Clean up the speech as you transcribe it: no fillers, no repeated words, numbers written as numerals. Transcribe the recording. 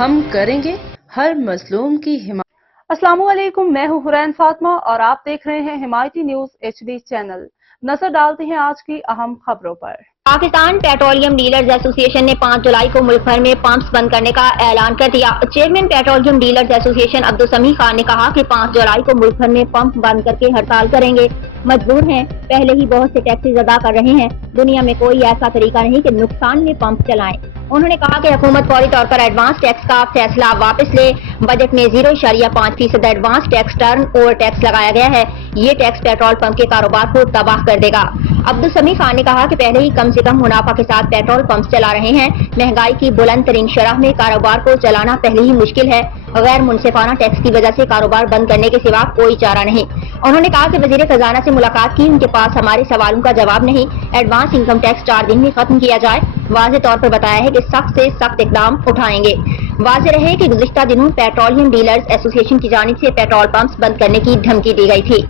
ہم کریں گے ہر مظلوم کی حمایت۔ السلام علیکم، میں ہوں حرین فاطمہ اور آپ دیکھ رہے ہیں حمایتی نیوز HD چینل۔ نظر ڈالتے ہیں آج کی اہم خبروں پر۔ پاکستان پیٹرولیم ڈیلرز ایسوسی ایشن نے 5 جولائی کو ملک بھر میں پمپس بند کرنے کا اعلان کر دیا۔ چیئرمین پیٹرولیم ڈیلرز ایسوسی ایشن عبدالسمیع خان نے کہا کہ 5 جولائی کو ملک بھر میں پمپ بند کر کے ہڑتال کریں گے۔ مجبور ہیں، پہلے ہی بہت سے ٹیکسز ادا کر رہے ہیں، دنیا میں کوئی ایسا طریقہ نہیں کہ نقصان میں پمپ چلائیں۔ انہوں نے کہا کہ حکومت فوری طور پر ایڈوانس ٹیکس کا فیصلہ واپس لے۔ بجٹ میں 0.5% advance tax turnover tax لگایا گیا ہے۔ یہ ٹیکس پیٹرول پمپ کے کاروبار کو تباہ کر دے گا۔ عبدالسمیع خان نے کہا کہ پہلے ہی کم سے کم منافع کے ساتھ پیٹرول پمپس چلا رہے ہیں۔ مہنگائی کی بلند ترین شرح میں کاروبار کو چلانا پہلے ہی مشکل ہے۔ غیر منصفانہ ٹیکس کی وجہ سے کاروبار بند کرنے کے سوا کوئی چارہ نہیں۔ انہوں نے کہا کہ وزیر خزانہ سے ملاقات کی، ان کے پاس ہمارے سوالوں کا جواب نہیں۔ ایڈوانس انکم ٹیکس 4 دن میں ختم کیا جائے۔ واضح طور پر بتایا ہے کہ سخت سے سخت اقدام اٹھائیں گے۔ واضح رہے کہ گزشتہ دنوں پیٹرولیم ڈیلرز ایسوسی ایشن کی جانب سے پیٹرول پمپس بند کرنے کی دھمکی دی گئی تھی۔